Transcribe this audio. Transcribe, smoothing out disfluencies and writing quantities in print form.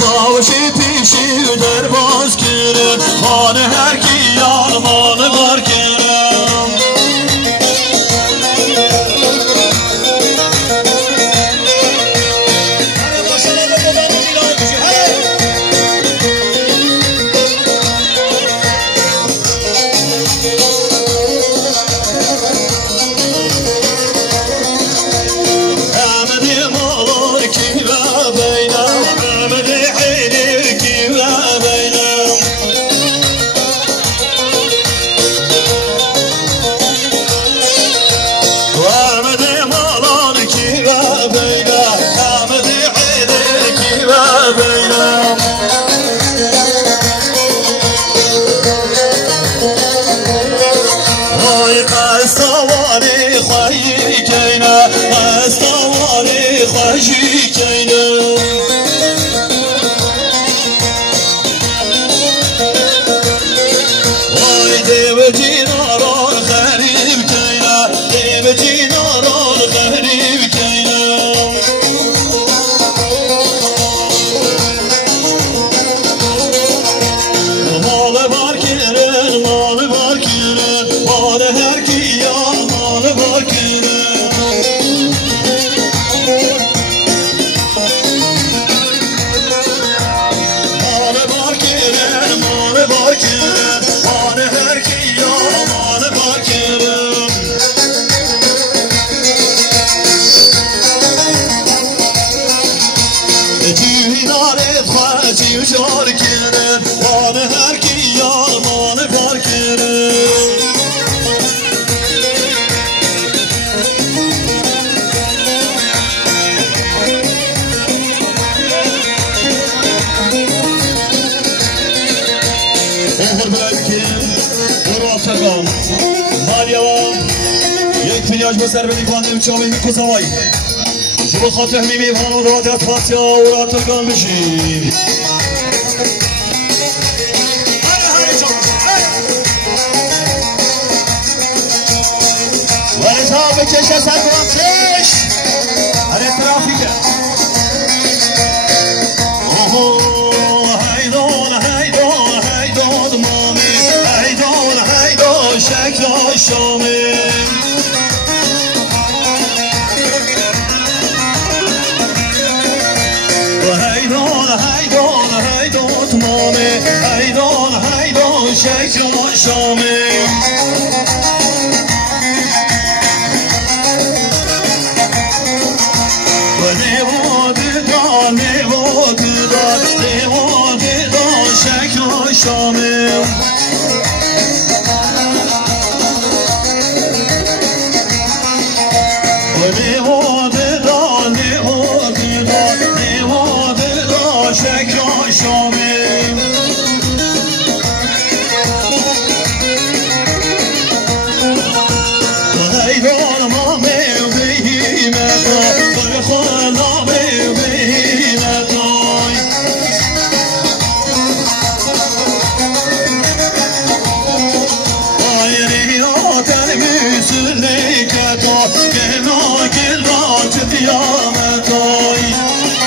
باوشی پیشی در باز کرد خانه هر کی آلمان بار کرد بسر بلیکانم چاوی میکوزوای شما خاطر میمیوان و رادت فاتیا و راترگان بشیم ورزا بکش از هر کنم کش هر ترافیکه هیدان هیدان هیدان مامی هیدان هیدان شکل شامی هیدان شکل شامی